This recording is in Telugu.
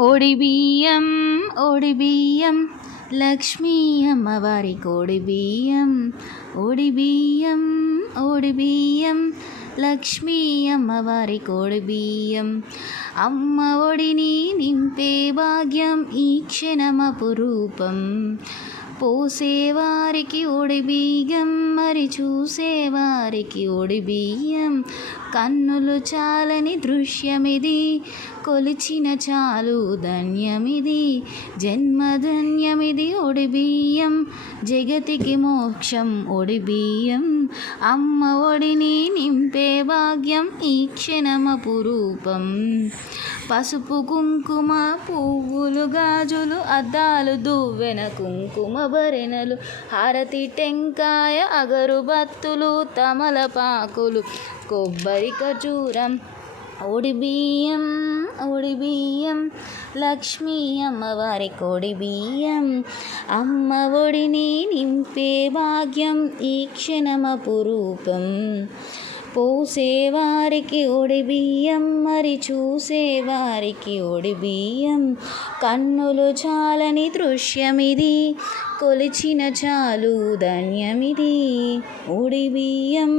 ఓడిబియ్యం ఓడిబియ్యం లక్ష్మీ అమ్మవారి కోడిబియ్యం. ఓడిబియ్యం ఓడిబియ్యం లక్ష్మీ అమ్మవారి కోడిబియ్యం. అమ్మ ఒడిని నింపే భాగ్యం ఈ క్షణమపురూపం. పోసేవారికి ఒడిబియ్యం, మరి చూసేవారికి ఒడిబియ్యం. కన్నులు చాలని దృశ్యమిది, కొలిచిన చాలు ధన్యమిది. జన్మధన్యమిది ఒడిబియ్యం, జగతికి మోక్షం ఒడిబియ్యం. అమ్మ ఒడిని నింపే భాగ్యం ఈ క్షణమపురూపం. పసుపు కుంకుమ పువ్వులు గాజులు అద్దాలు దువ్వెన కుంకుమ భరణలు హారతి టెంకాయ అగరుబత్తులు తమలపాకులు కొబ్బరి ఖర్జూరం. ఓడిబియ్యం ఓడిబియ్యం లక్ష్మీ అమ్మవారి కోడిబియ్యం. అమ్మ ఒడిని నింపే భాగ్యం ఈ క్షణమపురూపం. పోసేవారికి ఒడిబియ్యం, మరి చూసేవారికి ఒడిబియ్యం. కన్నులు చాలని దృశ్యమిది, కొలిచిన చాలు ధన్యమిది ఒడిబియ్యం.